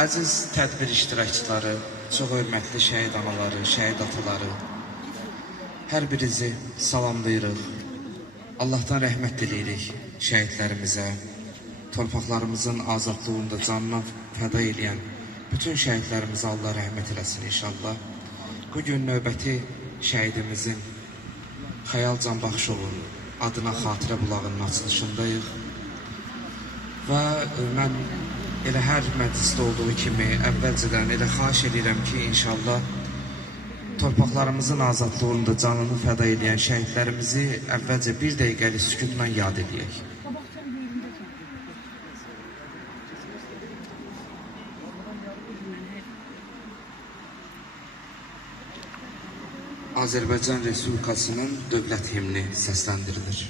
Əziz tədbir iştirakçıları, çox hörmətli şəhid anaları, şəhid ataları, hər birinizi salamlayırıq. Allahdan rəhmət diləyirik şəhidlərimizə, torpaqlarımızın azadlığında canına fəda edən bütün şəhidlərimizə Allah rəhmət eləsin inşallah. Bugün növbəti şəhidimizin Xəyal Canbaxşovun adına xatirə bulağının açılışındayıq. Və mən elə hər məclisdə olduğu kimi əvvəlcədən elə xahiş edirəm ki, inşallah torpaqlarımızın azadlığında canını fəda edən şəhidlərimizi əvvəlcə bir dəqiqəlik sükutla yad edək. Azərbaycan Respublikasının dövlət himni səsləndirilir.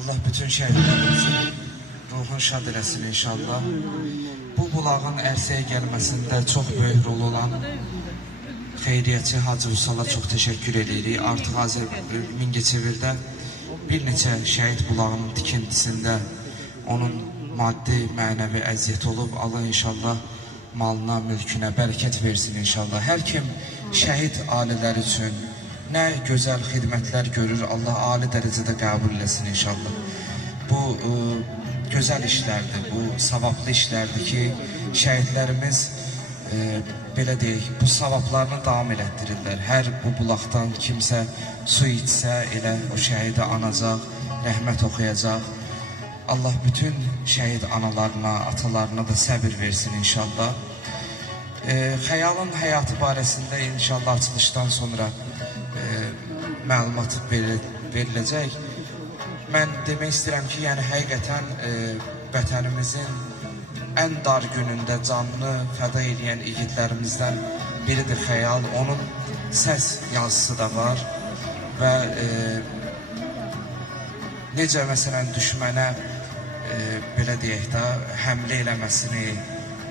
Allah bütün şəhidlərimizin ruhunu şad eləsin inşallah. Bu bulağın ərsəyə gəlməsində çox böyük rol olan xeyriyyətçi Hacı Vüsala çox təşəkkür edirik. Artıq Mingəçevirdə bir neçə şəhid bulağının tikintisində onun maddi, mənəvi əziyyət olub. Allah inşallah malına, mülkünə bərəkət versin inşallah. Hər kim şəhid ailələri üçün nə gözəl xidmətlər görür, Allah ali dərəcədə qəbul eləsin inşallah. Bu gözəl işlərdir, bu savablı işlərdir ki, şəhidlərimiz belə deyək, bu savablarını davam elətdirirlər. Hər bu bulaqdan kimsə su içsə, elə o şəhidi anacaq, rəhmət oxuyacaq. Allah bütün şəhid analarına, atalarına da səbir versin inşallah. Xəyalın həyatı barəsində inşallah açılışdan sonra məlumat veriləcək. Mən demək istəyirəm ki, yəni həqiqətən vətənimizin ən dar günündə canını fəda edən igidlərimizdən biridir Xəyal. Onun səs yazısı da var və necə məsələn düşmənə belə deyək də həmlə eləməsini,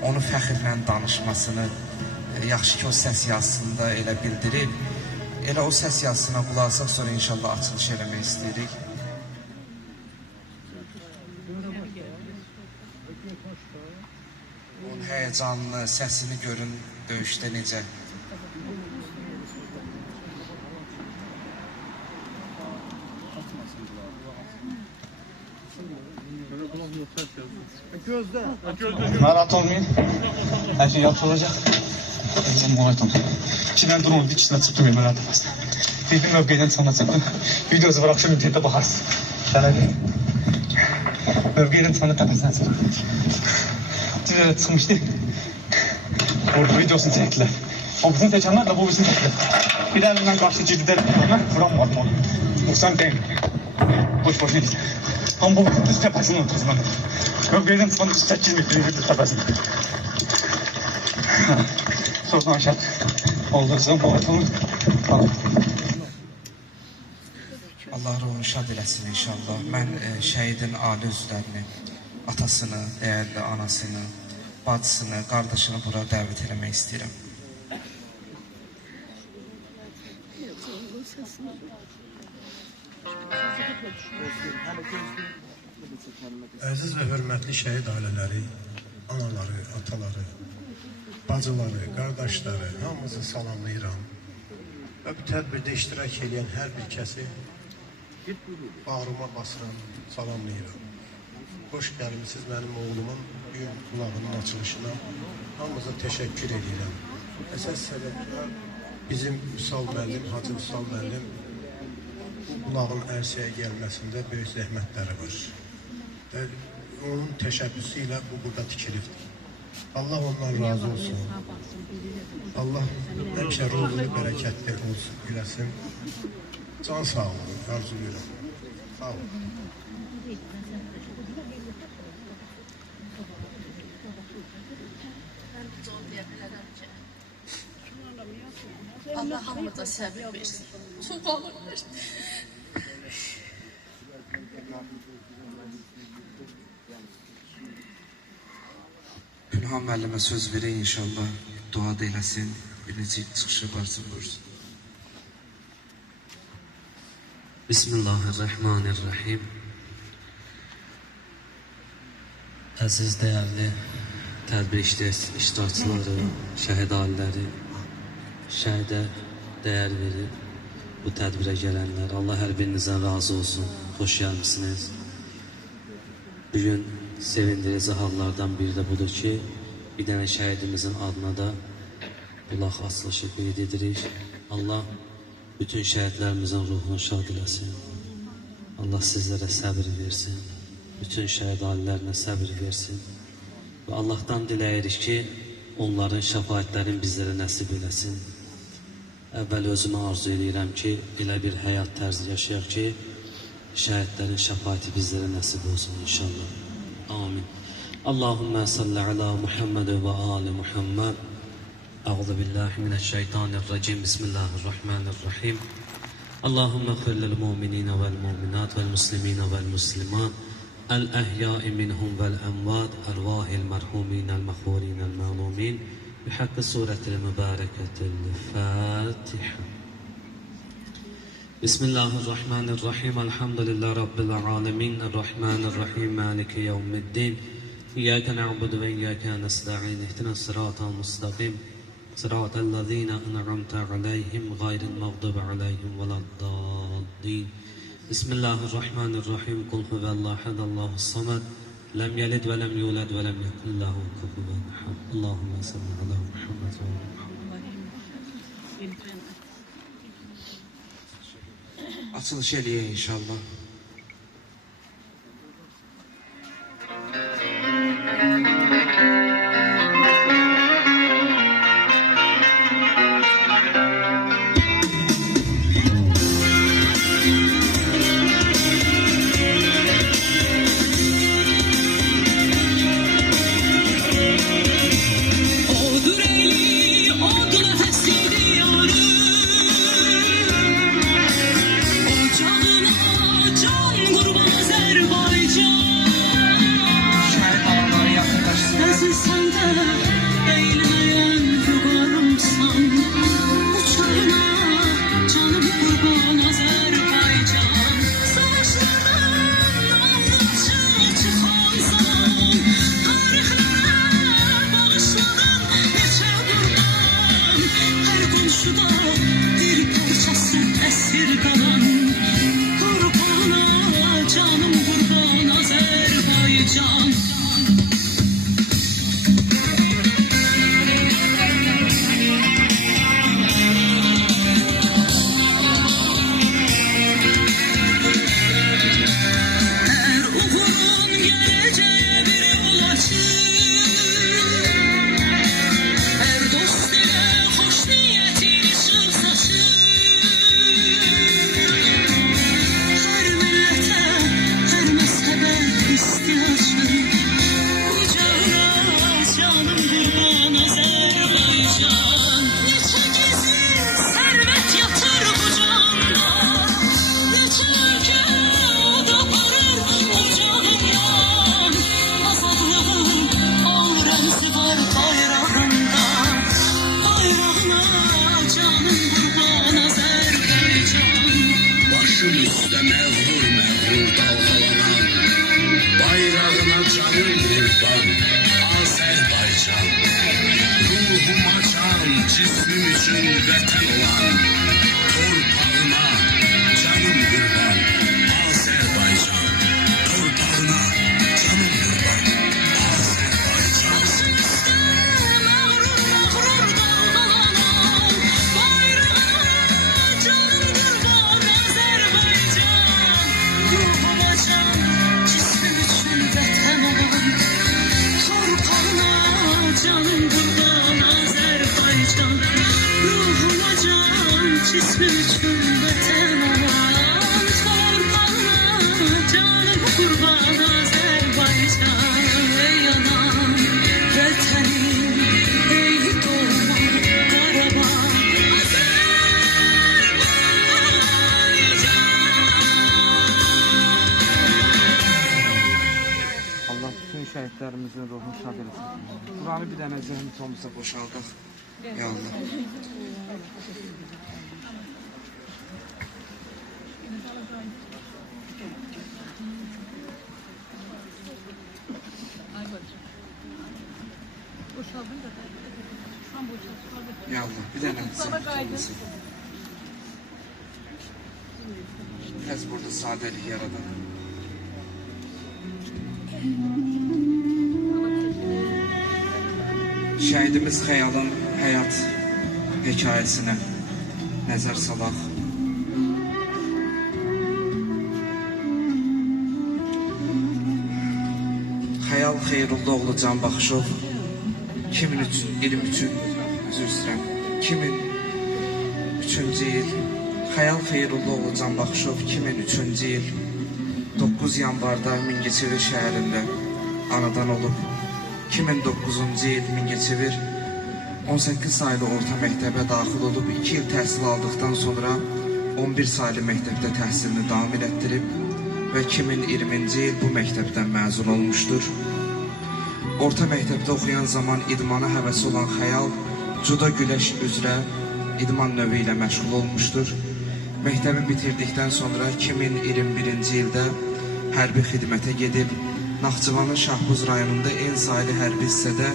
onu fəxrlə danışmasını yaxşı ki o səs yazısında elə bildirib. Elə o səs yazısına qulaq asaq, sonra inşallah açılış eləmək istəyirik. Onun həyəcanlı səsini görün döyüşdə necə. Narahat olmayın. Her şey yaxşı olacak. Muayet olun. İçinden durun, ikisine çıkmayın, narahat olmasın. Bir mövqeyden sonra çıktım. Videosu var, akşam internette bakarsın. Şöyle mövqeyden sonra tepesinden çıktım. Dizere çıkmıştı. Orada videosunu çektiler. O bizim seçenlerle bu bizim çektiler. Bir de elimden karşı ciddiler vuramadım onu. Vursam değil. Boş boş değil. Ama bu düz tepesinin ortasından. Mövqeyden sonra 8 metre düz tepesinde. Sonra aşağı olduğunuzdan bu ortamı alın. Allah ruhunu şad eləsin inşallah. Mən şəhidin ali üzvlərini, atasını, dəyərli anasını, bacısını, qardaşını bura dəvət eləmək istəyirəm. Əziz və hörmətli şəhid ailələri, anaları, ataları, bacıları, qardaşları, hamınızı salamlayıram. Və bu tədbirdə iştirak edən hər bir kəsi bağrıma basıram, salamlayıram. Hoş gəlmişsiniz mənim oğlumun gün qulağının açılışına. Hamınıza təşəkkür edirəm. Əsas səbəblər bizim Vüsal müəllim, Hacı Vüsal müəllim bu qulağın ərsəyə gəlməsində böyük zəhmətləri var. Və onun təşəbbüsü ilə bu burada tikilibdir. Allah ondan razı olsun. Allah həmişə ruhunu bərəkətli olsun, biləsin. Can sağlığı arzuluyorum. Sağ olun. Allah hamımıza səbir versin. Subhanallah versin. Ünhan müəllimə söz verək inşallah. Dua da eləsin. Birinci çıxışı varsın buyursun. Bismillahirrahmanirrahim. Əziz dəyərli tədbir iştirakçıları, şəhid ailələri, şəhidə dəyər verib bu tədbirə gələnlər, Allah hər birinizdən razı olsun. Xoş gəlmisiniz. Bugün sevindirici hallardan biri də budur ki, bir dənə şəhidimizin adına da bulaq açılışı qeyd edirik. Allah bütün şəhidlərimizin ruhunu şad eləsin. Allah sizlərə səbir versin. Bütün şəhid ailələrinə səbir versin. Və Allahdan diləyirik ki, onların şəfaətlərini bizlərə nəsib eləsin. Əvvəl özümə arzu edirəm ki, elə bir həyat tərzi yaşayaq ki, şəhidlərin şəfaəti bizlərə nəsib olsun inşallah. Amin. Allahümme salli ala Muhammed ve ali Muhammed. Euzu billahi mineşşeytanirracim. Bismillahirrahmanirrahim. Allahümme khillil mu'minina vel mu'minat vel muslimina vel muslimat. الأحياء منهم والأموات أرواح المرحومين المغفورين المظلومين بحق سورة المباركة الفاتحة. بسم الله الرحمن الرحيم. الحمد لله رب العالمين الرحمن الرحيم مالك يوم الدين إياك نعبد وإياك نستعين اهدنا الصراط المستقيم صراط الذين أنعمت عليهم غير المغضوب عليهم ولا الضالين. بسم الله الرحمن الرحيم. قل هو الله أحد الله الصمد لم يلد ولم يولد ولم يكن له كفوا أحد. اللهم صل على محمد وعلى Açılış eləyək inşallah. Ocağına cismim için vətən olan torpağına canım qurban Azərbaycan. Torpağına canım qurban Azərbaycan. Canım kurban Azerbaycan, ruhuma can, cismim için vatan olan, torpağına canım kurban Azerbaycan. Ey anam, vatanım, ey doğma, araba, Allah bütün şəhidlərimizin ruhunu şad eləsin. Buranı bir dənə zəhmət olmasa boşaldıq. Ya Allah. Ya Allah, bir dənə zəhmət olmasın. Biraz burada sadəlik yaradalım. Şəhidimiz Xəyalın həyat hekayəsinə nəzər salaq. Xəyal Xeyrullaoğlu Canbaxışov 2023-cü il Xəyal Xeyrullaoğlu Canbaxışov 2003-cü il 9 yanvarda Mingəçevir şəhərində anadan olub. 2009-cu il Mingəçevir 18 saylı orta məktəbə daxil olub. 2 il təhsil aldıqdan sonra 11 saylı məktəbdə təhsilini davam etdirib və 2020-ci il bu məktəbdən məzun olmuşdur. Orta məktəbdə oxuyan zaman idmana həvəsi olan Xəyal judo güləş üzrə idman növü ilə məşğul olmuşdur. Məktəbi bitirdikdən sonra 2021-ci ildə hərbi xidmətə gedib, Naxçıvanın Şahbuz rayonunda en sayılı hərbi hissədə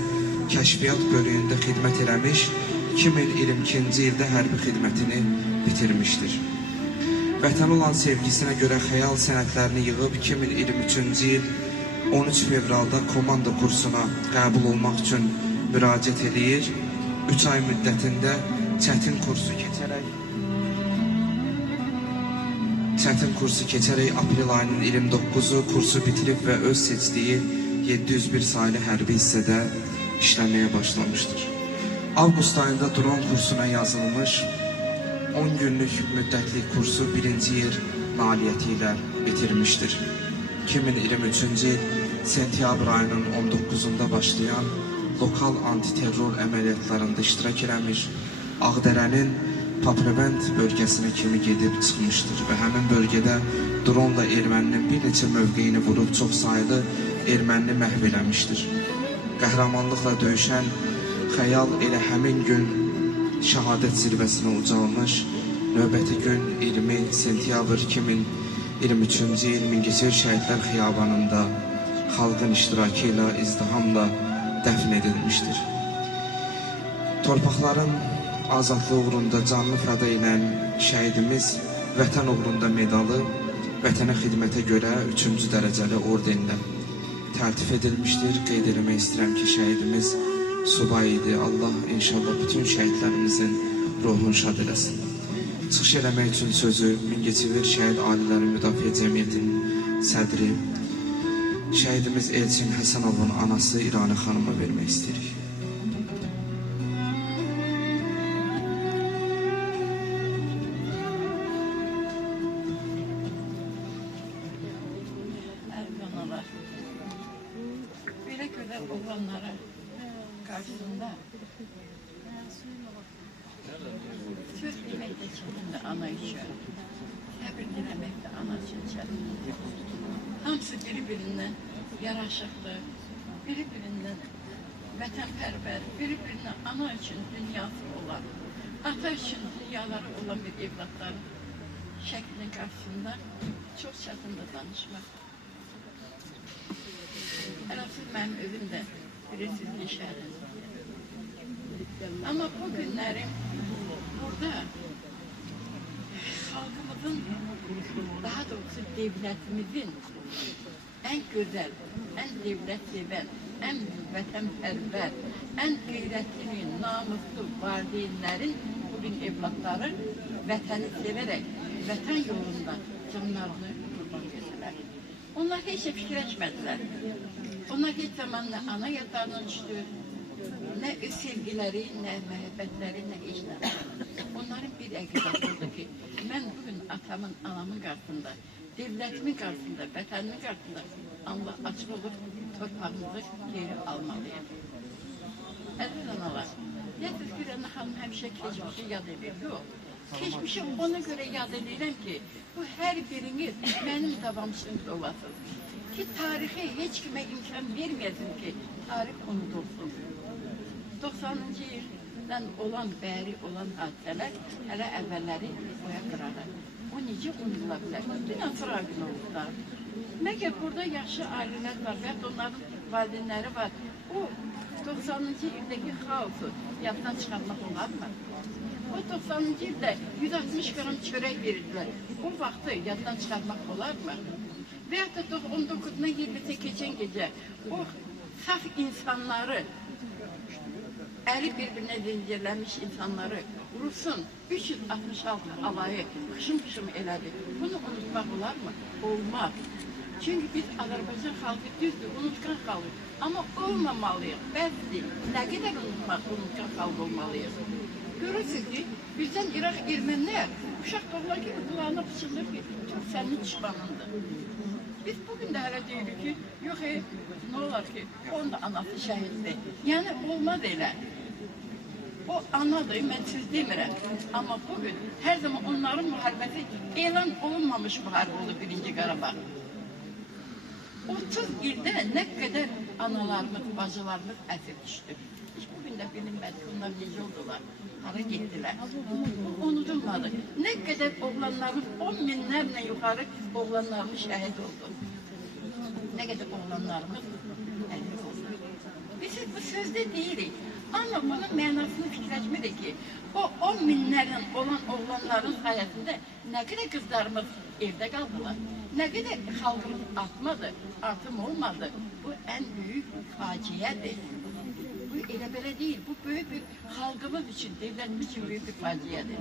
kəşfiyyat bölüyündə xidmət eləmiş, 2022-ci ildə hərbi xidmətini bitirmişdir. Vətən olan sevgisinə görə Xəyal sənədlərini yığıb 2023-cü il 13 fevralda komanda kursuna qəbul olmaq üçün müraciət edir. 3 ay müddətində çətin kursu keçərək aprel ayının 29-u kursu bitirib və öz seçdiyi 701 sayılı hərbi hissədə işləməyə başlamışdır. Avqust ayında dron kursuna yazılmış, 10 günlük müddətlik kursu 1-ci yer nailiyyəti ilə bitirmişdir. 2023-cü il sentyabr ayının 19-unda başlayan lokal antiterror əməliyyatlarında iştirak eləmiş, Ağdərənin Paprevent bölgəsinə kimi gedib çıxmışdır və həmin bölgədə dronla erməninin bir neçə mövqeyini vurub çox sayılı ermənini məhv eləmişdir. Qəhrəmanlıqla döyüşən Xəyal elə həmin gün şəhadət zirvəsinə ucalmış, növbəti gün 20 sentyabr 2023-cü il Mingəçevir Şəhidlər Xiyabanında xalqın iştirakı ilə izdihamla dəfn edilmişdir. Torpaqların azadlığı uğrunda canını fəda edən şəhidimiz vətən uğrunda medalı, vətənə xidmətə görə 3-cü dərəcəli ordenlə təltif edilmişdir. Qeyd etmək istəyirəm ki, şəhidimiz subay idi. Allah inşallah bütün şəhidlərimizin ruhunu şad eləsin. Çıxış eləmək üçün sözü Mingəçevir Şəhid Aliləri Müdafiə Cəmiyyətinin sədri, şəhidimiz Elçin Həsənovun anası İrani xanıma vermək istəyirik. Belə qədər oğlanlara qarşısında söz demək də çətindir ana üçün, səbir diləmək də ana üçün çətindir. Hamısı bir-birindən yaraşıqlı, bir-birindən vətənpərvər, bir-birindən ana üçün dünyası olan, ata üçün dünyaları olan bir evlatların şəklinin qarşısında çox çətindir danışmaq. Ərəbsiz mənim özüm də bilirsiniz şəhərində. Ama bu günlerim burada halkımızın, daha doğrusu devletimizin en güzel, en devlet seven, en vatanperver, en gayretli, namuslu valideynlerin bugün evlatları vatanı severek, vatan yolunda canlarını kurban verdiler. Onlar hiç fikirleşmediler. Onlar hiç zaman ne ana yatağına düştü, ne sevgileri, ne muhabbetleri, ne işler. Onların bir ekibası oldu ki, ben bugün atamın, anamın karşısında, devletimin karşısında, vatanımın karşısında Allah açık olur, torpağımızı geri almalıyım. Aziz analar, ne Türkiye'nin hanım hemşe geçmişi yad ediyor. Yok. Geçmişi ona göre yad edirəm ki, bu her biriniz benim davamçınız olasınız. Ki tarihe hiç kime imkan vermesin ki tarih unutulsun. 90-cı ildən olan, bəri olan hadisələr hələ əvvəlləri boya qırarlar. O necə unutula bilər? Dünən sıra gün oldu. Məgər burada yaşlı ailələr var və onların valideynləri var. O 90-cı ildəki xaosu yaddan çıxarmaq olar mı? O 90-cı ildə 160 qram çörək verirdilər. O vaxtı yaddan çıxarmaq olar mı? Və ya da 19-dan 20-sə keçən gecə o saf insanları, əli bir-birinə zincirlənmiş insanları Rusun 366 alayı kışım elədi. Bunu unutmaq olar mı? Olmaz. Çünkü biz Azərbaycan xalqı düzdür, unutkan xalqı. Ama olmamalıyıq, bəzdir. Nə qədər unutkan xalq olmalıyıq? Görürsünüz ki, bizden İraq ermənilər uşaq doğular gibi kulağına pıçılır ki, çok sənin düşmanındır. Biz bugün de hələ deyirik ki, yox ne olar ki, onun da anası şəhiddir. Yani olmaz elə. O anadır, mən siz demirəm. Ama bugün her zaman onların müharibəsi elan olunmamış müharibə oldu 1-ci Qarabağ. 30 ildə nə qədər analarımız, bacılarımız əsir düşdü. Hiç bugün də bilinmədi ki, onlar necə oldular, hara getdilər. Unudulmadı. Nə qədər oğlanlarımız, 10 minlərlə yuxarı oğlanlarımız şəhid oldu. Nə qədər oğlanlarımız əlli oldu. Biz bu sözdə deyirik. Ama bunun mənasını fikirləşmirik ki, o 10 minlərlə olan oğlanların sayəsində nə qədər qızlarımız evdə qaldılar. Ne kadar xalqımız artmadı, artım olmadı. Bu en büyük faciədir. Bu elə belə değil, bu büyük bir xalqımız için, devletimiz için büyük bir faciədir.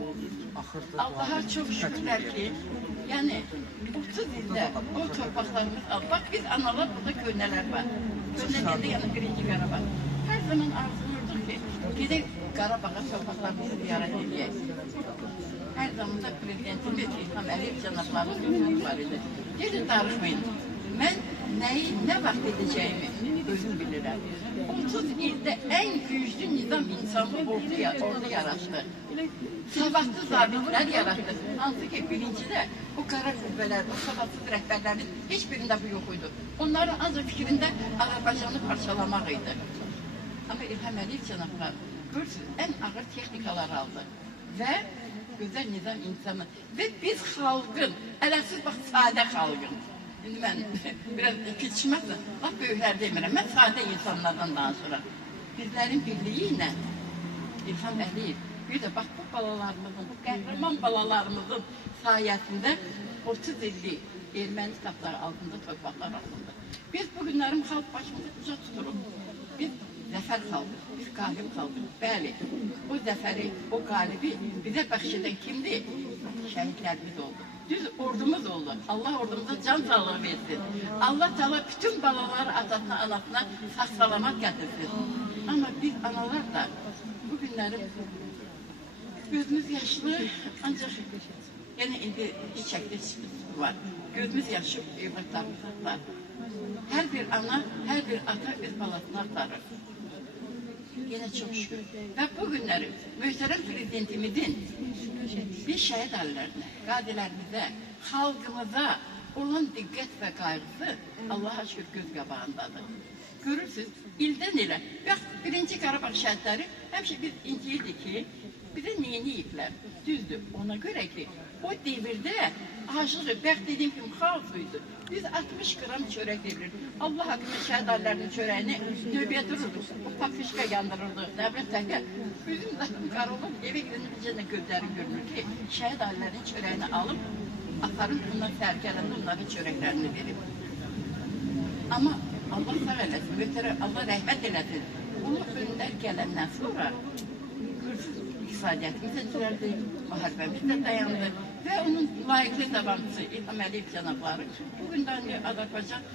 Allah'a çok şükürler ki, yani 30 ildə o torpaqlarımız aldı. Bak biz analar burada köynələr var. Köynələrdə yani 1-ci Qarabağ. Her zaman arzulurduk ki, gidək Qarabağa torpaqlarımızı ziyaret edəyək. Her zaman da prezidentimiz İlham Əliyev cənablarının sözü var idi. Gelin darıxmayın. Ben ne vaxt edeceğimi özüm bilirəm. 30 ildə en güçlü nizam insanı ordu yarattı. Savadlı zabitler yarattı. Hansı ki birincidə o qara qüvvələr, o savadsız rəhbərlərin hiçbirində bu yok idi. Onların ancaq fikrində Azərbaycanı parçalamaq idi. Ama İlham Əliyev cənablar görürsünüz en ağır texnikalar aldı. Ve güzel nizam insanı. Ve biz halkın, eləsiz bak sade halkın. Şimdi ben biraz keçmezdim. Bak böyükler demirəm. Ben sade insanlardan danışıram. Bizlerin birliğiyle İlham Əliyev, bir de bak bu balalarımızın, bu qəhrəman balalarımızın sayesinde 30 illik erməni tapları altında, torpaqlar altında. Biz bugünlerin halk başımızı uca tuturuq. Biz zəfər xalqı, biz qalib xalqı. Bəli, o zəfəri, o qalibi bizə bəxş edən kimdir? Şəhidlərimiz oldu. Düz ordumuz oldu. Allah ordumuza can sağlığı versin. Allah Teala bütün balaları atasına, anasına sağ salamat getirsin. Ama biz analar da bugünlerin gözümüz yaşlı ancak yine indi çiçekli var. Gözümüz yaşlı evlatlarımız var. Her bir ana, her bir ata öz balasını aktarır. Yine çok şükür. Ve bugünleri mühterem prezidentimizin bir şehit hallerine, qazilərimize, halkımıza olan dikkat ve gayrısı Allah'a şükür göz qabağındadır. Görürsünüz, ildən ilə. Bax, 1-ci Qarabağ şəhidləri həmişə biz inciyirdik ki, bize neyini yiyiblər? Düzdür, ona göre ki, O devirdə aclığı, bəxt dediyim kimi xalq idi. Biz 60 qram çörək verirdik. Allah haqqında şəhid ailələrinin çörəyini növbəyə dururduk. O papişka yandırırdıq. Nə bilim təhqə. Bizim də qarolum evə gidendə bizə nə gözləri görünür ki, şəhid ailələrinin çörəyini alıb, aparım bunlar sərgələndə onların çörəklərini verib. Amma Allah sağ eləsin, ötərə Allah rəhmət eləsin. Onun önlər gələndən sonra iqtisadiyyatımız etkilərdi, müharibemiz də dayandı və onun layiqli davamçısı İlham Əliyev cənabları bugün də Azərbaycan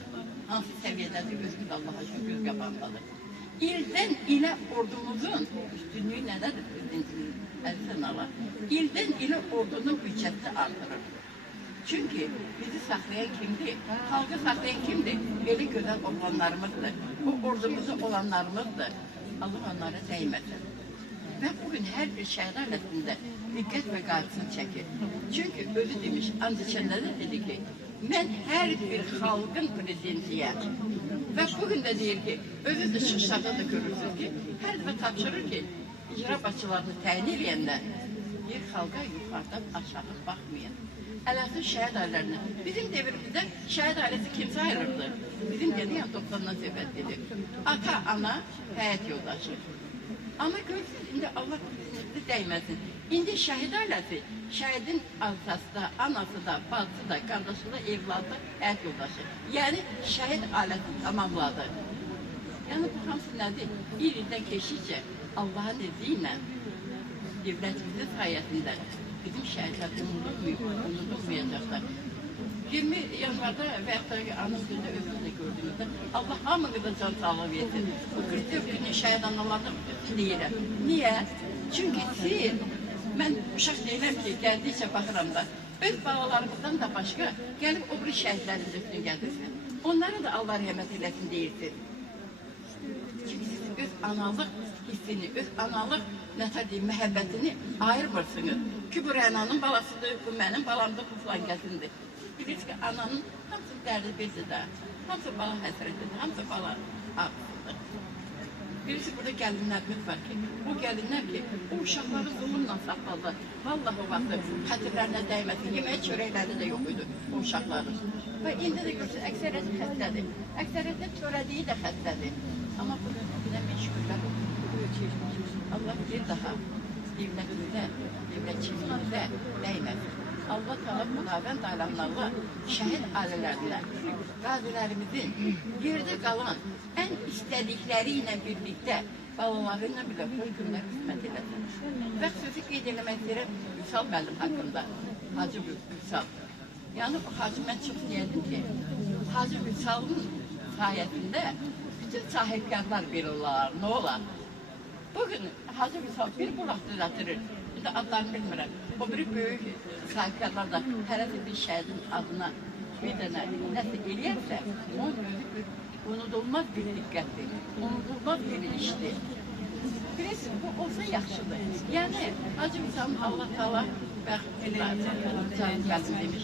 hansı səviyyədədir, özümüz Allah'a şükür qabandadır. İldən ilə ordumuzun üstünlüyü nədədir prezidentimiz Əlisən Allah? İldən ilə ordunun büdcəsi artırır. Çünki bizi saxlayan kimdir? Xalqı saxlayan kimdir? Belə gözəl oğlanlarımızdır. O ordumuzda olanlarımızdır. Allah onlara dəyməsin. Və bugün hər bir şəhid ailəsində diqqət və qayğısını çəkir. Çünki özü demiş, Andiçənlərdə dedi ki, mən hər bir xalqın prezidentiyəm. Və bugün də deyir ki, özü də Şuşada da görürsünüz ki, hər dəfə tapşırır ki, icra başçılarını təyin edəndə bir xalqa yuxarıdan aşağı baxmayın. Ələsin şəhid ailələrinə. Bizim devrimizdə şəhid ailəsi kim sayılırdı? Bizim gəliyən 90-dan söhbət edir. Ata, ana, həyat yoldaşı. Amma görürsünüz, indi Allah bizi dəyməsin. İndi şəhid ailəsi, şəhidin atası da, anası da, bacısı da, qardaşı da, evladı da, həyat yoldaşı. Yəni, şəhid ailəsi tamamladı. Yəni, bu hamısı nədir? Bir ildən keçdikcə Allahın izi ilə, devlətimizin sayəsində bizim şəhidlər unudulmayacaqlar. 20 yanvarda və yaxud da anım günü özünüzdə gördüyünüzdə Allah hamınıza can sağlığı versin. Bu 44 günün şəhid analarını deyirəm. Niyə? Çünki siz, mən uşaq deyirəm ki, gəldikcə baxıram da, öz balalarımızdan da başqa gəlib o bir şəhidlərin üstünü gətirsin. Onlara da Allah rəhmət eləsin deyirsin. Çünki siz öz analıq hissini, öz analıq məhəbbətini ayırmırsınız. Ki, bu Rənanın balasıdır, bu mənim balamdır, bu filan gəzindir. Bilirsiniz ki, ananın hamısı dərdi birdir də, hamısı bala həsrətidir, hamısı bala ağrısıdır. Bilirsiniz, burada gəlinlərimiz var ki, o gəlinlər ki, o uşaqları zulumla saxladı. Vallahi o vaxtı xətirlərinə dəyməsin, yeməyə çörəkləri də yox idi o uşaqların. Və indi də görürsünüz, əksəriyyət xəstədir. Əksəriyyətdə törədiyi də xəstədir. Amma bugün bir şükürlər Allah bir daha devlətimizdə, devlətçimizdə dəyməsin. Allah Teala Xudavənd aləmlərlə şəhid ailələrinə, qazilərimizin yerdə qalan ən istədikləri ilə birlikdə balaları ilə belə bu günlər hizmət eləsin. Və xüsusi qeyd eləmək istəyirəm Vüsal müəllim haqqında, Hacı Vüsal. Yəni o Hacı mən çox deyərdim ki, Hacı Vüsalın sayəsində bütün sahibkarlar verirlər, nə olar? Bugün Hacı Vüsal bir bulaq düzəltirir. Bir də adlarını bilmirəm. O biri böyük sahibkarlar da hərəsi bir şəhidin adına bir dənə nəsə eləyərsə, onun özü bir unudulmaz bir diqqətdir, unudulmaz bir işdir. Bilirsiniz, bu olsa yaxşıdır. Yəni, Hacı Vüsalın Allah Teala bəxtli demiş,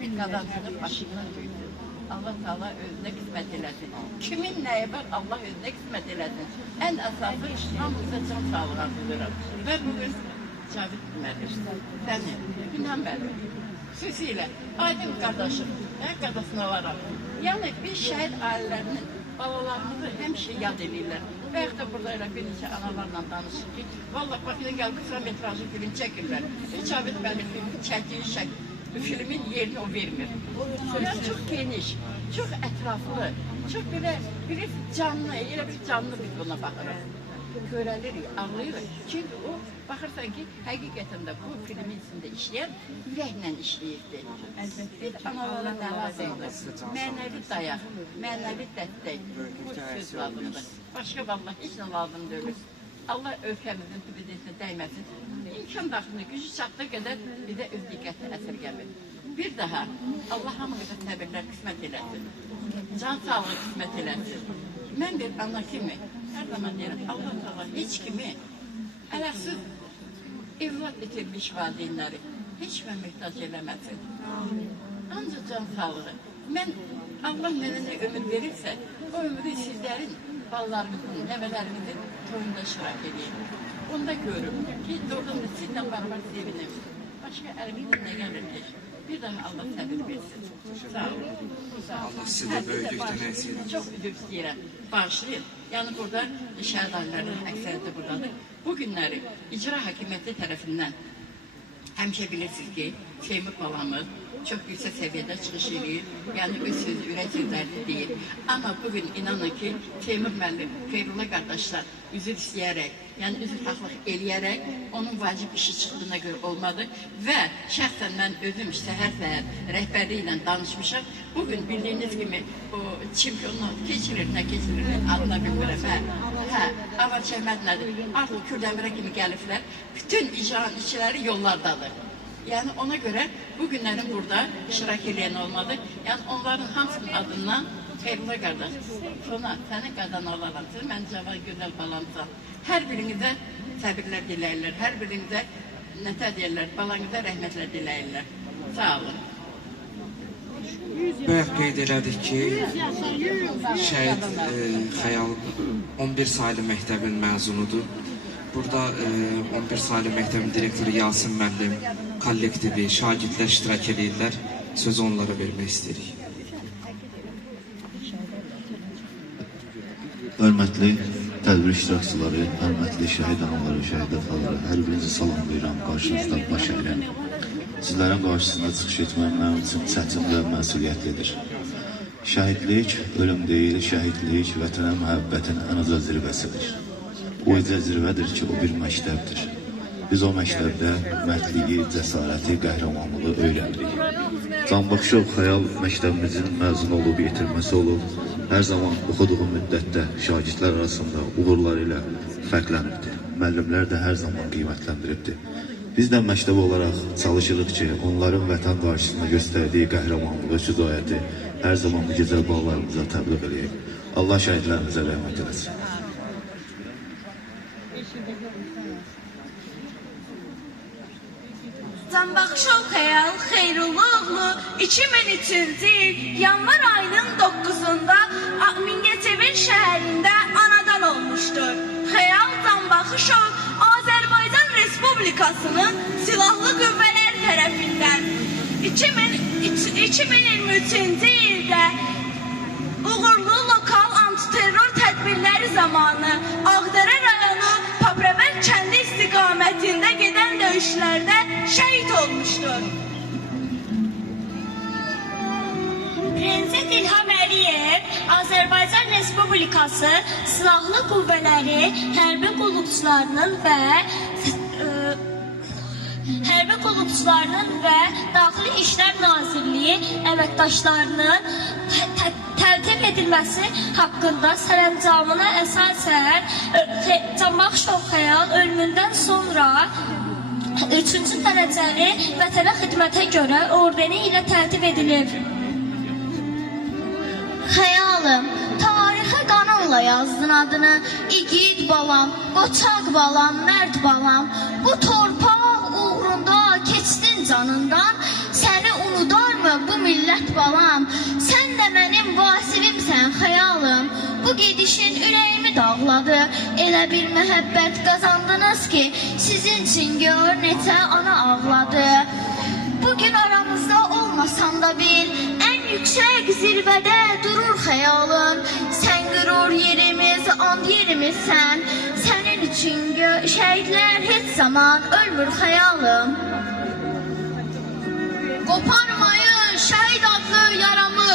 bir qazancını başından döydü. Allah Teala özünə qismət eləsin. Kimin nəyi var, Allah özünə qismət eləsin. Ən əsası hamımıza can sağlığı arzulayıram. Və bugün Cavid müəllim, səni gündən bəri, xüsusilə Aydın qardaşım, qardaşına varam. Yəni, biz şəhid ailələrinin balalarımızı həmişə yad edirlər. Və yaxud da burada elə bir neçə analarla danışır ki, vallahi baxıda gəl, qısa metrajı film çəkirlər. Cavid müəllim filmi çəkdiyi filmin yerini o vermir. Yəni, çox geniş, çox ətraflı, çox belə canlı, elə bir canlı biz buna baxırıq. Görəlirik, ağlayırıq. Çünki o, baxırsan ki, həqiqətən də bu filmin içində işləyən ürəklə işləyirdi. Biz analara nə lazımdır? Mənəvi dayaq, mənəvi dəstək, bu söz lazımdır. Başqa vallahi heç nə lazım deyil. Allah ölkəmizin prezidentinə dəyməsin. İmkan daxilində gücü çatdığı qədər bizə öz diqqətini əsirgəmir. Bir daha Allah hamımıza səbirlər qismət eləsin. Can sağlığı qismət eləsin. Mən bir ana kimi hər zaman deyirəm, Allah Teala heç kimi ələqsiz evlad itirmiş valideynləri heç mən möhtac eləməsin. Ancaq can sağlığı. Allah mənə nə ömür verirsə, o ömrü sizlərin, balalarımızın, nəvələrimizin toyunda iştirak edeyim. Onda görürüm ki, doğrudan da sizlə beraber sevinim. Başka elimizden ne gelirdi? Bir daha Allah təbir versin. Sağ olun. Sağ olun. Allah sizi de böyüklükten eksik etsin. Çok üzür istəyirəm. Bağışlayın. Yani burada şəhid ailələrinin əksəriyyəti buradadır. Bu günləri icra hakimiyyəti tərəfindən həmişə bilirsiniz ki, Teymur balamız çok yüksek seviyede çıxış edir. Yani öz sözü ürək sözlərini deyir. Ama bugün inanın ki, Teymur müəllim, Xeyrullah qardaşlar üzür istəyərək, yani üzür taxlıq eləyərək onun vacib işi çıxdığına görə olmadı. Və şəxsən mən özüm səhər rəhbərliyi ilə danışmışam. Bugün bildiyiniz kimi o çempionluq keçirir, nə keçirir, adına bilmirəm. Avar Çəhməd nədir? Artıq Kürdəmirə kimi gəliblər. Bütün icraın işçiləri yollardadır. Yani ona göre bugünlerin burada iştirak edən olmadı. Yani onların hamısının adından Xeyrullah qardaş, sonra sənin qadan alaram, mən cavan gözəl balamsan. Hər birinizə səbirlər diləyirlər, hər birinizə nətə deyirlər, balanıza rəhmətlər diləyirlər. Sağ olun. Bayaq qeyd elədik ki, şəhid Xəyal 11 saylı məktəbin məzunudur. Burada 11 saylı məktəbin direktoru Yasin müəllim, kollektivi, şagirdlər iştirak edirlər. Sözü onlara vermək istəyirik. Hörmətli tədbir iştirakçıları, hörmətli şəhid anaları, şəhid ataları, hər birinizi salamlayıram, qarşınızda baş əyirəm. Sizlərin qarşısında çıxış etmək mənim üçün çətin və məsuliyyətlidir. Şəhidlik ölüm deyil, şəhidlik vətənə məhəbbətin ən uca zirvəsidir. O uca zirvədir ki, o bir məktəbdir. Biz o məktəbdə mərdliyi, cəsarəti, qəhrəmanlığı öyrəndik. Canbaxşov Xəyal məktəbimizin məzun olub, yetirməsi olub. Hər zaman oxuduğu müddətdə şagirdlər arasında uğurları ilə fərqlənirdi. Müəllimlər də hər zaman qiymətləndiribdi. Biz də məktəb olaraq çalışırıq ki, onların vətən qarşısında göstərdiyi qəhrəmanlığı, şücaəti hər zaman bu gözəl bağlarımıza təbliğ edək. Allah şəhidlərimizə rəhmət eləsin. Canbaxşov Xəyal Xeyrullaoğlu 2003-cü il yanvar ayının 9-unda Mingəçevir şəhərində anadan olmuşdur. Xəyal Canbaxşov Azərbaycan Respublikasının Silahlı Qüvvələr tərəfindən 2023-cü ildə uğurlu lokal antiterror tədbirləri zamanı Ağdərə rayonu Papravənd kəndi istiqamətində gedən döyüşlərdə şəhid olmuşdur. Prezident İlham Əliyev Azərbaycan Respublikası Silahlı Qüvvələri hərbi qulluqçularının və Daxili İşlər Nazirliyi əməkdaşlarının təltif edilməsi haqqında sərəncamına əsasən Canbaxşov Xəyal ölümündən sonra 3-cü dərəcəli vətənə xidmətə görə ordeni ilə təltif edilib. Xəyalım, tarixə qanınla yazdın adını, igid balam, qoçaq balam, mərd balam. Bu torpaq uğrunda keçdin canından, səni unudarmı bu millət balam? Sən də mənim vasivimsən xəyalım, bu gedişin ürəyimi dağladı. Elə bir məhəbbət qazandınız ki, sizin üçün gör necə ana ağladı. Bugün aramızda olmasan da bil, ən yüksək zirvədə durur xəyalın. Sən qürur yerimiz, and yerimizsən. Sənin üçün şəhidlər heç zaman ölmür xəyalım. Qoparmayın şəhid adlı yaramı,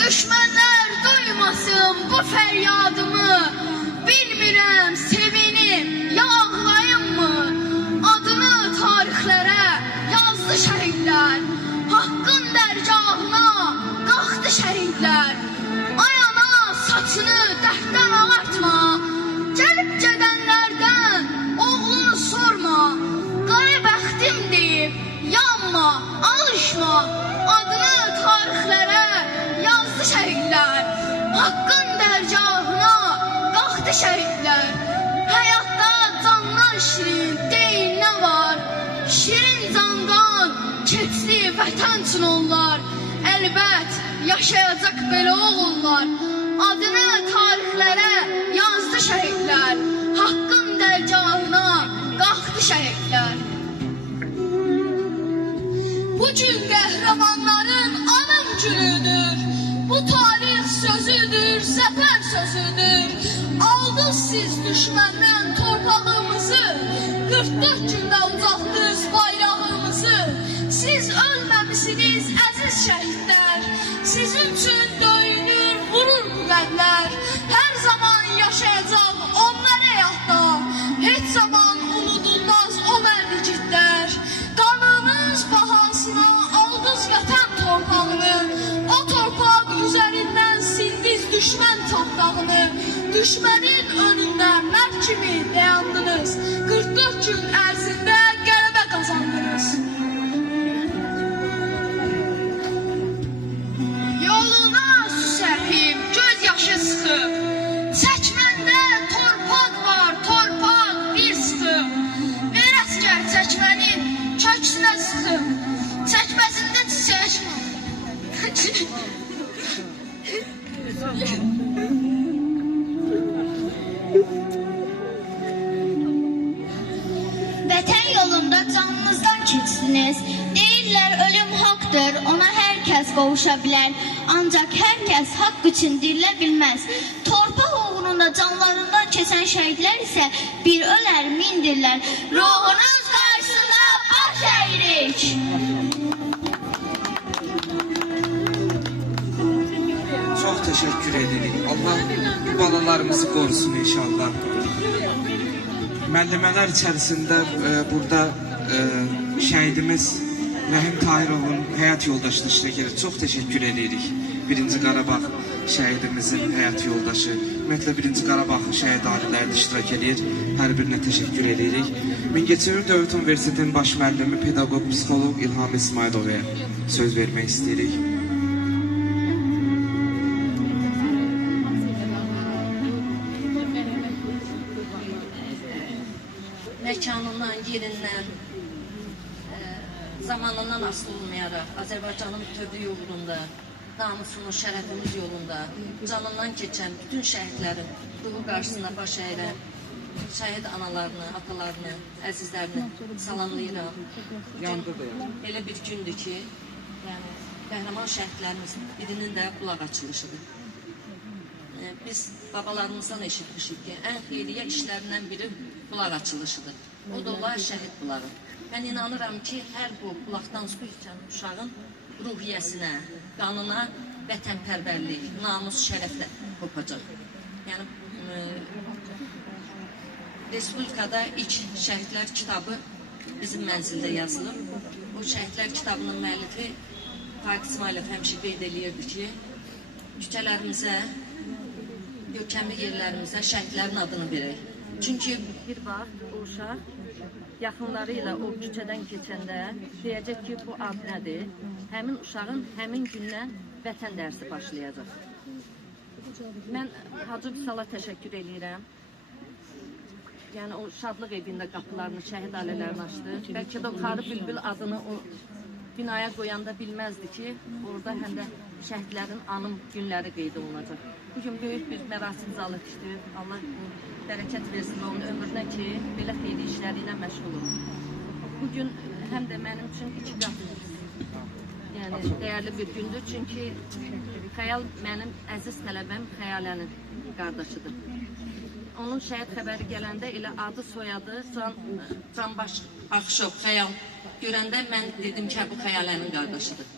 düşmənlər duymasın bu fəryadımı. Bilmirəm sevinim, ya ağlayım mı? Adını tarixlərə yazdı şəhidlər. Haqqın dərgahına qalxdı şəhidlər. Ay ana saçını dərddən ağartma, gəlib gedənlərdən oğlunu sorma. Qara bəxtim deyib yanma, alışma. Adını tarixlərə yazdı şəhidlər. Haqqın dərgahına qalxdı şəhidlər. Həyatda candan şirin deyil nə var? Şirin candan keçdi vətən üçün onlar. Əlbət yaşayacaq belə oğullar. Adını tarixlərə yazdı şəhidlər. Haqqın dərgahına qalxdı şəhidlər. kahramanların anım günüdür. Bu tarih sözüdür, zafer sözüdür. Aldınız siz düşmenden torpağımızı, 44 günde uzattınız bayrağımızı. Siz ölmemişsiniz aziz şehitler, sizin için döyünür, vurur bu qəlblər. Her zaman yaşayacak onlar həyatda, hiç zaman unudulmaz o mərdikitlər. Qanınız bahasına aldınız vətən torpağını, o torpaq üzerinden sildiniz düşmən tapdağını. Düşmənin önündə mərd kimi dayandınız, 44 gün ərzində qələbə qazandınız. Yoluna su səpib, göz yaşı sıxıb, çəkməndə torpaq var, torpaq bir sıxıb. Ver əskər çəkmənin köksünə sıxıb, çəkməsində çiçək. Vətən yolunda canınızdan keçsiniz. Deyirlər ölüm haqdır, ona hər kəs qovuşa bilər. Ancaq hər kəs haqq üçün dirilə bilməz. Torpaq uğrunda canlarından keçən şəhidlər isə bir ölər, min dirlər. Ruhunuz qarşısında baş əyirik. Çox təşəkkür edirik. Allah bu balalarımızı qorusun inşallah. Müəllimələr içərisində burada şəhidimiz Rəhim Tahirovun həyat yoldaşını iştirak edir. Çox təşəkkür edirik. Birinci Qarabağ şəhidimizin həyat yoldaşı, ümumiyyətlə Birinci Qarabağ şəhid ailələri də iştirak edir. Hər birinə təşəkkür edirik. Mingəçevir Dövlət Universitetinin baş müəllimi, pedaqoq, psixoloq İlham İsmailovaya söz vermək istəyirik. Məkanından, yerindən, zamanından asılı olmayaraq Azərbaycanın bütövlüyü uğrunda, namusunun, şərəfimiz yolunda canından keçən bütün şəhidlərin ruhu qarşısında baş əyirəm. Şəhid analarını, atalarını, əzizlərini salamlayıram. Elə bir gündür ki, yəni, qəhrəman şəhidlərimizin birinin də qulaq açılışıdır. Biz babalarımızdan eşitmişik ki, ən xeyriyə işlərindən biri qulaq açılışıdır. O da olar şəhid qulağı. Mən inanıram ki, hər bu qulaqdan su içən uşağın ruhiyyəsinə, qanına vətənpərvərlik, namus, şərəflə qopacaq. Yəni, Respublikada ilk şəhidlər kitabı bizim mənzildə yazılıb. Bu şəhidlər kitabının müəllifi Faiq İsmailov həmişə qeyd edirdi ki, küçələrimizə, görkəmli yerlərimizə şəhidlərin adını verək. Çünki bir vaxt o uşaq yaxınları ilə o küçədən keçəndə deyəcək ki, bu ad nədir? Həmin uşağın həmin gündən vətən dərsi başlayacaq. Mən Hacı Vüsala təşəkkür edirəm. Yəni o şadlıq evində qapılarını, şəhid ailələrini açdı. Bəlkə də o Xarı Bülbül adını o binaya qoyanda bilməzdi ki, orada həm də şəhidlərin anım günləri qeyd olunacaq. Bugün böyük bir mərasim zalı düşdü. Allah bərəkət versin onun ömrünə ki, belə xeyli işləri ilə məşğul olur. Bugün həm də mənim üçün iki qat yəni dəyərli bir gündür. Çünki Xəyal mənim əziz tələbəm Xəyalənin qardaşıdır. Onun şəhid xəbəri gələndə elə adı, soyadı Canbaş Axşov, Xəyal görəndə mən dedim ki, bu Xəyalənin qardaşıdır.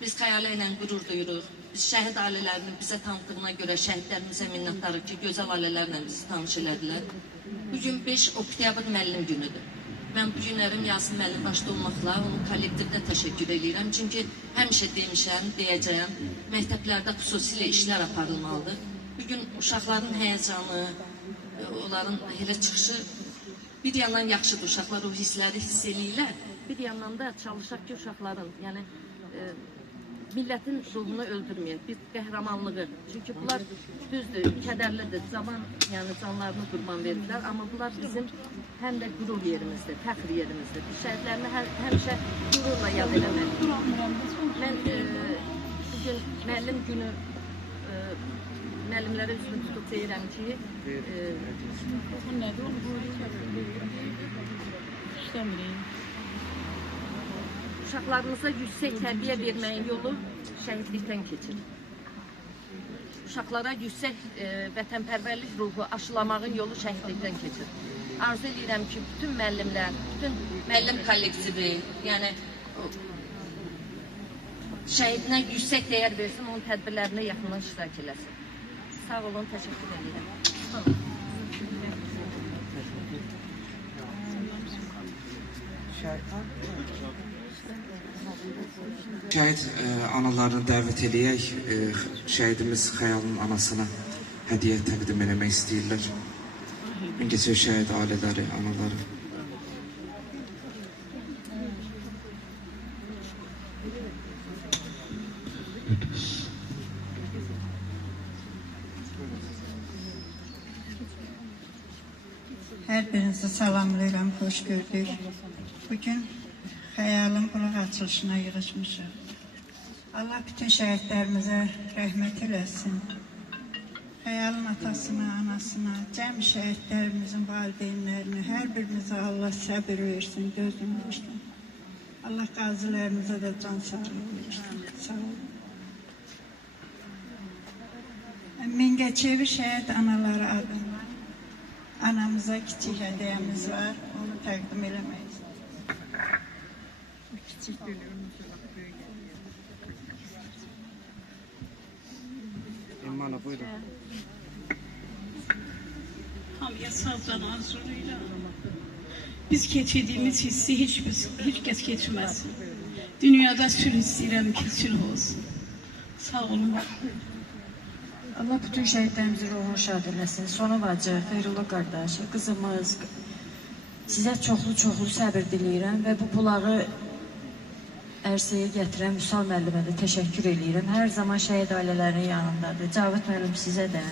Biz Xəyalə ilə qürur duyuruq. Biz şəhid ailələrinin bizə tanıdığına görə şəhidlərimizə minnətdarıq ki, gözəl ailələrlə bizi tanış elədilər. Bugün 5 oktyabr müəllim günüdür. Mən bu günlərim Yasin müəllim başda olmaqla onun kollektivdə təşəkkür edirəm. Çünki həmişə demişəm, deyəcəyəm, məktəblərdə xüsusilə işlər aparılmalıdır. Bugün uşaqların həyəcanı, onların elə çıxışı bir yandan yaxşıdır, uşaqlar o hissləri hiss eləyirlər. Bir yandan da çalışaq ki, uşaqların, yəni millətin ruhunu öldürməyək, biz qəhrəmanlığı. Çünki bunlar düzdür, kədərlidir, zaman, yəni canlarını qurban verirlər, amma bunlar bizim həm də qürur yerimizdir, fəxr yerimizdir. Biz şəhidlərini həmişə qürurla yad eləməliyik. Mən bugün müəllim günü müəllimlərə üzrü tutub deyirəm ki, Uşaqlarımıza yüksək tərbiyə verməyin yolu şəhidlikdən keçir. Uşaqlara yüksək vətənpərvərlik ruhu aşılamağın yolu şəhidlikdən keçir. Arzu edirəm ki, bütün müəllimlər, bütün müəllim kollektivi, yəni şəhidinə yüksək dəyər versin, onun tədbirlərinə yaxından iştirak eləsin. Sağ olun, təşəkkür edirəm. Şəhid analarını dəvət eləyək, şəhidimiz Xəyalın anasına hədiyyə təqdim eləmək istəyirlər. Mingəçevir şəhid ailələri, anaları. Hər birinizi salamlayıram, xoş gördük. Bugün Xəyalın bulaq açılışına yığışmışıq. Allah bütün şəhidlərimizə rəhmət eləsin. Xəyalın atasına, anasına, cəm şəhidlərimizin valideynlərinə, hər birimizə Allah səbir versin, dözüm versin. Allah qazilərimizə də can sağlığı versin. Sağ olun. Mingəçevir şəhid anaları adına anamıza kiçik hədiyəmiz var, onu təqdim eləmək istəyirəm. Kiçik bölüyorum. İmmana buyurun. Hamıya sağdan arzuluyla. Biz keçirdiğimiz hissi hiç kəs keçməsin. Dünyada sülh istəyirəm ki, sülh olsun. Sağ olun. Allah bütün şəhidlərimizin ruhunu şad eləsin. Sonu bacı, Xeyrullah qardaş, qızımız, sizə çoxlu səbir diləyirəm və bu bulağı ərsəyə gətirən Müsal müəllimə də təşəkkür eləyirəm. Hər zaman şəhid ailələrinin yanındadır. Cavid müəllim sizə də.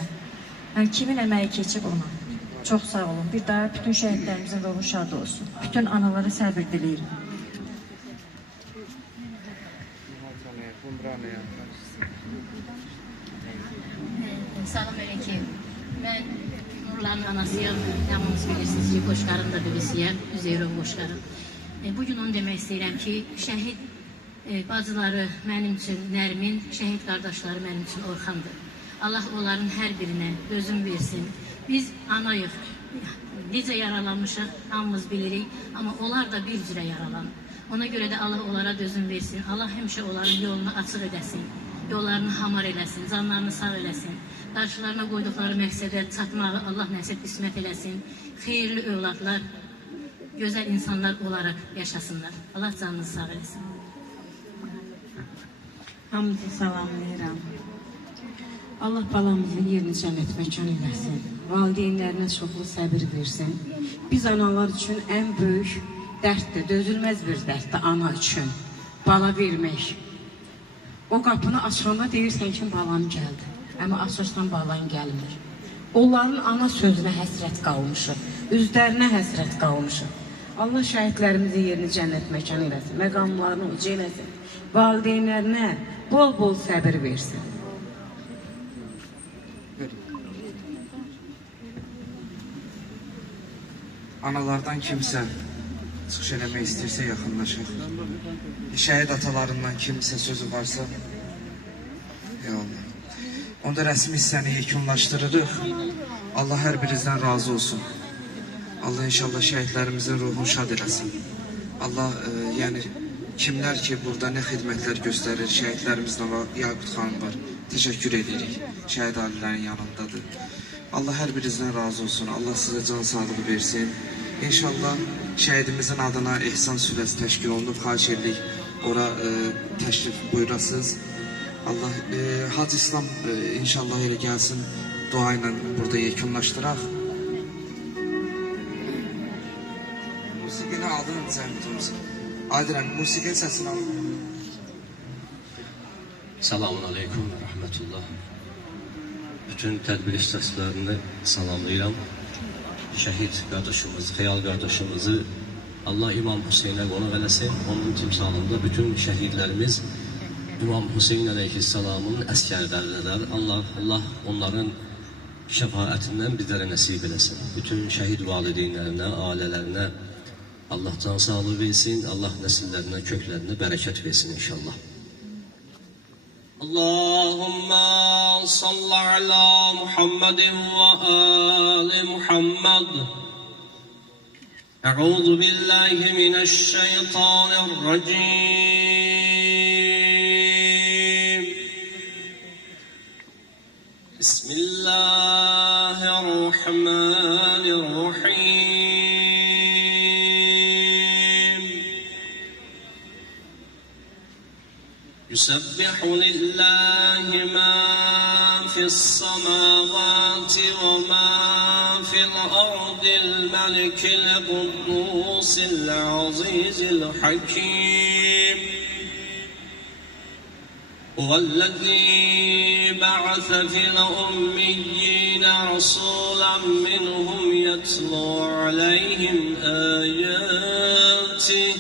Yəni, kimin əməyi keçib ona. Çox sağ olun. Bir daha bütün şəhidlərimizin ruhu şad olsun. Bütün analara səbir diləyirəm. Salam aleyküm. Mən Nurlanın anasıyam. Yalnız bilirsiniz ki, Qoşqarın da birisiyəm. Üzeyirov Qoşqarın. Bugün onu demək istəyirəm ki, şəhid bacıları mənim üçün Nərmin, şəhid qardaşları mənim üçün Orxandır. Allah onların hər birinə dözüm versin. Biz anayıq, necə yaralanmışıq, hamımız bilirik, amma onlar da bir cürə yaralanır. Ona görə də Allah onlara dözüm versin. Allah həmişə onların yolunu açıq edəsin, yollarını hamar eləsin, canlarını sağ eləsin. Qarşılarına qoyduqları məqsədə çatmağı Allah nəsib qismət eləsin. Xeyirli övladlar, gözəl insanlar olaraq yaşasınlar. Allah canını sağ eləsin. Hamınızı salamlayıram. Allah balamızın yerini cənnət məkan eləsin. Valideynlərinə çoxlu səbir versin. Biz analar üçün ən böyük dərddir, dözülməz bir dərddir ana üçün. Bala vermək. O qapını açanda deyirsən ki, balam gəldi. Amma açırsan balan gəlmir. Onların ana sözünə həsrət qalmışıq. Üzlərinə həsrət qalmışıq. Allah şəhidlərimizin yerini cənnət məkan eləsin. Məqamlarını uca eləsin. Valideynlərinə bol-bol səbir versin. Analardan kimsə çıxış eləmək istəyirsə yaxınlaşır. Şəhid atalarından kimsə sözü varsa, ya Allah. Onda rəsmi hissəni yekunlaşdırırıq. Allah hər birinizdən razı olsun. Allah inşallah şəhidlərimizin ruhunu şad eləsin. Allah, yəni kimlər ki burada nə xidmətlər göstərir, şəhidlərimizlə var, Yaqut xanım var. Təşəkkür edirik. Şəhid ailələrin yanındadır. Allah hər birinizdən razı olsun. Allah sizə can sağlığı versin. İnşallah şəhidimizin adına ehsan sürəsi təşkil olunub. Xahiş edirik, ora təşrif buyurasınız. Allah Hacı İslam inşallah elə gəlsin, dua ilə burada yekunlaşdıraq. Musiqini aldın cəmiyyətimiz. Adirəm, musiqinin səsini alın. Selamun aleyküm və rəhmətullah. Bütün tədbir iştirakçılarını salamlayıram. Şəhid qardaşımız, Xəyal qardaşımızı Allah İmam Hüseynə qonaq eləsin. Onun timsalında bütün şəhidlərimiz İmam Hüseyn əleyhissalamın əskərləridirlər. Allah onların şəfaətindən bizlərə nəsib eləsin. Bütün şəhid valideynlərinə, ailələrinə Allah can sağlığı versin, Allah nəsillərinə, köklərinə bərəkət versin inşallah. Allahumma salli ala Muhammedin ve ali Muhammed. Euzu billahi mineşşeytanirracim. Bismillahirrahmanirrahim. يسبح لله ما في السماوات وما في الأرض الملك القدوس العزيز الحكيم هو الذي بعث في الأميين رسولا منهم يتلو عليهم آياته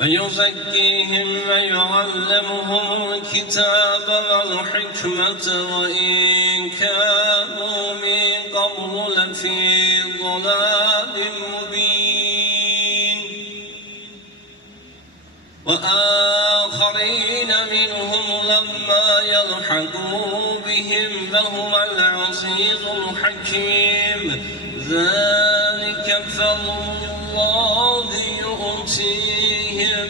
ويزكيهم ويعلمهم الكتاب والحكمة وإن كانوا من قبل لفي ضلال مبين وآخرين منهم لما يلحقوا بهم وهو العزيز الحكيم ذلك فضل الله يؤتيه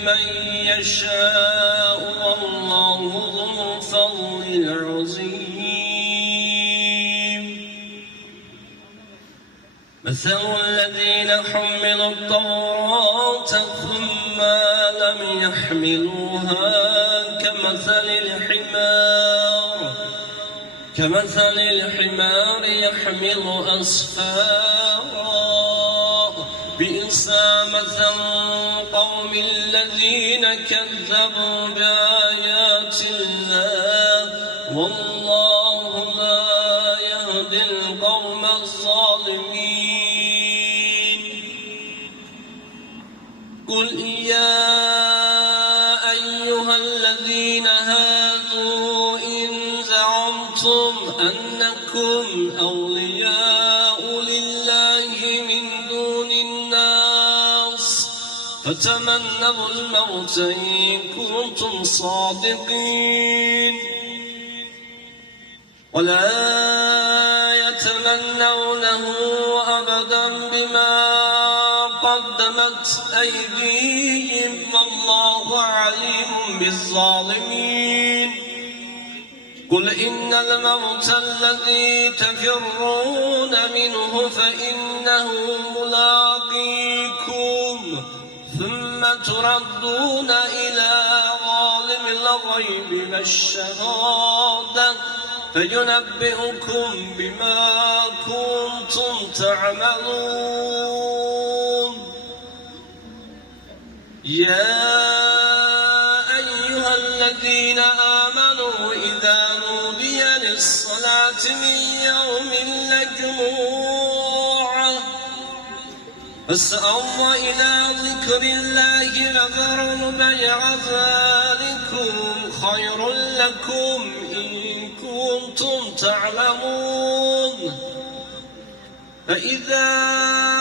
من يشاء والله ذو الفضل العظيم مثل الذين حملوا التوراة ثم لم يحملوها كمثل الحمار يحمل أسفارا بئس مثل القوم الذين كذبوا بآيات الله والله لا يهدي القوم الظالمين قل يا أيها الذين هادوا إن زعمتم أنكم أولياء لله من دون الناس فتمنوا الموت إن كنتم صادقين ولا يتمنونه أبدا بما قدمت أيديهم والله عليم بالظالمين قل إن الموت الذي تفرون منه فإنه ملاقيكم ثم تردون إلى عالم الغيب والشهادة فينبئكم بما كنتم تعملون يا أيها الذين آمنوا إذا نودي للصلاة من يوم الجمعة فاسعوا إلى ذكر الله وذروا البيع ذلكم خير لكم إن كنتم تعلمون فإذا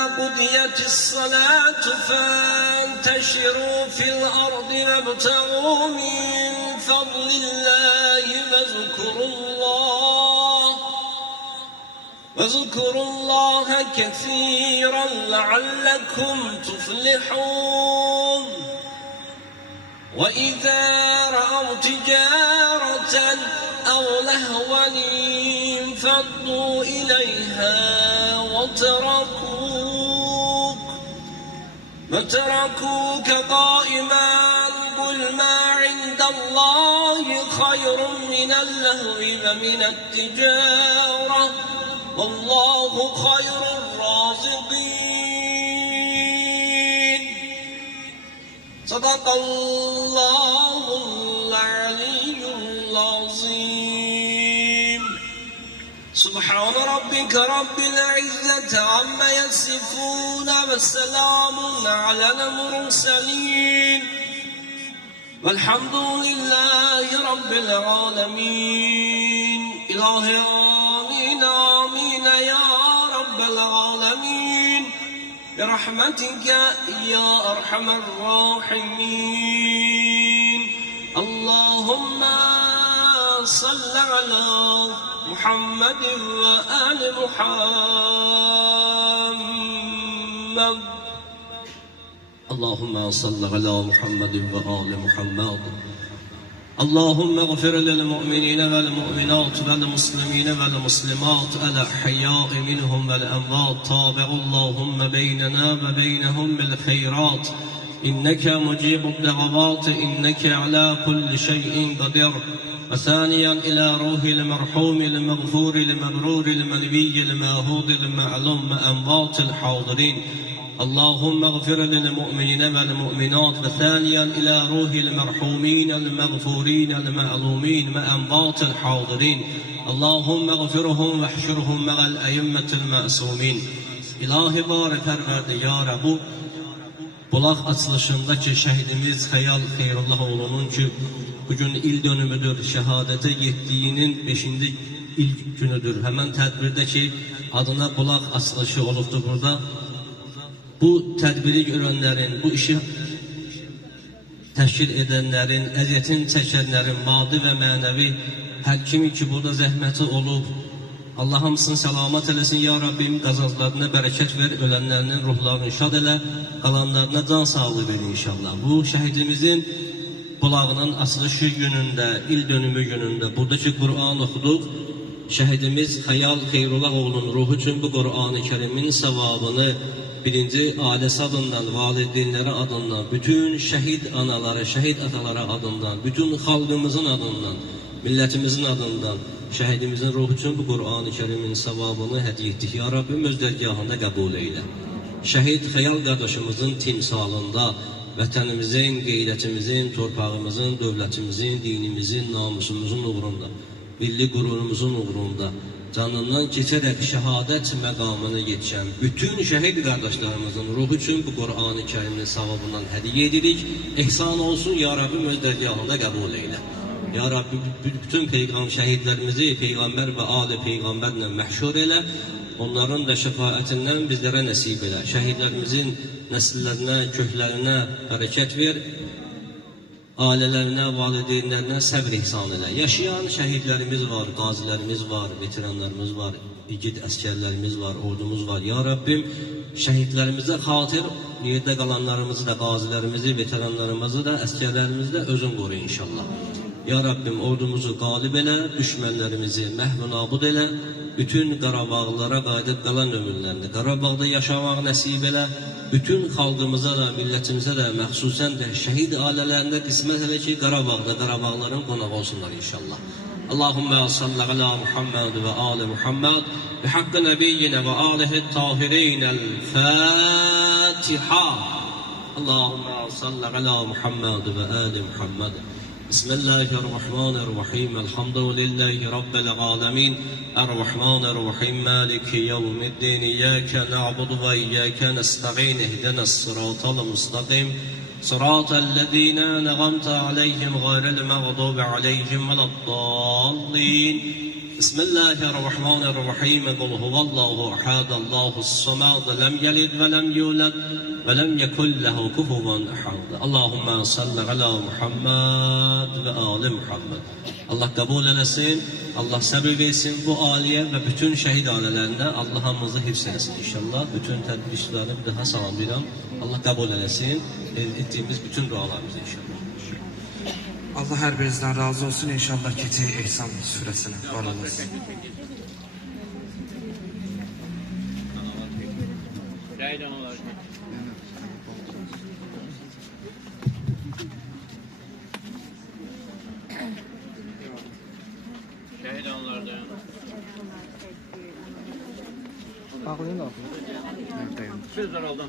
قضيت الصلاة فانتشروا في الأرض وابتغوا من فضل الله واذكروا الله كثيرا لعلكم تفلحون وإذا رأوا تجارة أو لهوا انفضوا إليها وتركوك قائما قل ما عند الله خير من اللهو ومن التجارة والله خير الرازقين صدق الله العلي العظيم سبحان ربك رب العزة عما يصفون والسلام على المرسلين والحمد لله رب العالمين إلهي آمين آمين يا رب العالمين برحمتك يا أرحم الراحمين اللهم صل على محمد وآل محمد اللهم صل على محمد وآل محمد اللهم اغفر للمؤمنين والمؤمنات والمسلمين والمسلمات الأحياء منهم والأموات تابع اللهم بيننا وبينهم بالخيرات إنك مجيب الدعوات إنك على كل شيء قدير وثانيا إلى روح المرحوم المغفور المبرور المنبي الماهود المعلوم وأموات الحاضرين اللهم اغفر للمؤمنين والمؤمنات وثانيا إلى روح المرحومين المغفورين المعلومين وأموات الحاضرين اللهم اغفرهم واحشرهم مع الأئمة المأسومين İlahi bari Pərverdigara bu bulaq açılışındakı şəhidimiz Xəyal Xeyrullah oğlunun ki bugün il dönümüdür, şəhadətə yetdiyinin 5-ci il günüdür. Həmən tədbirdə ki adına bulaq açılışı olubdur burada. Bu tədbiri görənlərin, bu işi təşkil edənlərin, əziyyətin çəkənlərin maddi və mənəvi hər kimi ki burada zəhməti olub, Allah hamısını salamat eləsin, ya Rabbim qazanclarına bərəkət ver, ölənlərinin ruhlarını şad elə, qalanlarına can sağlığı ver inşallah. Bu şəhidimizin bulağının açılışı günündə, il dönümü günündə buradakı Qur'an oxuduq. Şəhidimiz Xəyal Xeyrullah oğlunun ruhu üçün bu Qur'an-ı Kərimin savabını birinci ailəsi adından, valideynləri adından, bütün şəhid anaları, şəhid ataları adından, bütün xalqımızın adından, millətimizin adından, şəhidimizin ruhu üçün bu Qur'an-ı Kərimin savabını hədiyyə etdik. Ya Rabbim öz dərgahında qəbul eylə. Şəhid Xəyal qardaşımızın timsalında, vətənimizin, qeyrətimizin, torpağımızın, dövlətimizin, dinimizin, namusumuzun uğrunda, milli qürurumuzun uğrunda, canından keçərək şəhadət məqamına yetişən bütün şəhid qardaşlarımızın ruhu üçün bu Qur'an-ı Kərimin savabından hədiyyə edirik. İhsan olsun, Ya Rabbim öz dərgahında qəbul eylə. Ya Rabbi bütün şəhidlərimizi Peyğəmbər və Ali Peyğəmbərlə məhşur elə, onların da şəfaətindən bizlərə nəsib elə. Şəhidlərimizin nəsillərinə, köklərinə bərəkət ver, ailələrinə, valideynlərinə səbr ihsan elə. Yaşayan şəhidlərimiz var, qazilərimiz var, veteranlarımız var, igid əskərlərimiz var, ordumuz var. Ya Rabbim, şəhidlərimizə xatir, yerdə qalanlarımızı da, qazilərimizi, veteranlarımızı da, əskərlərimizi də özün qoru inşallah. Ya Rabbim, ordumuzu qalib elə, düşmənlərimizi məhv nabud elə, bütün Qarabağlılara qayıdıb qalan ömürlərində, Qarabağda yaşamaq nəsib elə, bütün xalqımıza da, millətimizə də, məxsusən də şəhid ailələrində qismət elə ki, Qarabağda, Qarabağların qonağı olsunlar inşallah. Allahümme salli ala Muhammed ve ali Muhammed bi haqqı nebiyyina ve alihi tahirinel-Fatiha. Allahümme salli ala Muhammed ve ali Muhammed. Bismillahirrahmanirrahim. Elhamdülillahi Rabbil alemin. Errahmanirrahim. Maliki yevmiddin. İyyâke na'budu ve iyyâke nesta'in. İhdinas-sıratal mustaqim. Sıratallezîne en'amte aleyhim gayril mağdubi aleyhim veleddâllîn. Bismillahirrahmanirrahim. Kul huvallahu ahad. Allahus-samad. Lem yelid ve lem yulad ve lem yekun lehu kufuven ahad. Allahümme salli ala Muhammed ve ali Muhammed. Allah kabul eləsin, Allah səbir versin bu aliyə və bütün şəhid ailələrində Allah hamımızı hifz eləsin inşallah. Bütün tədbirçiləri bir daha salamlayıram. Allah kabul eləsin, etdiyimiz bütün dualarımızı inşallah. Allah hər birinizdən razı olsun inşallah. Keçək İhsan surəsinə. Var olasın. Şəhid anlardı. Bağlayın da. Söz var oldu.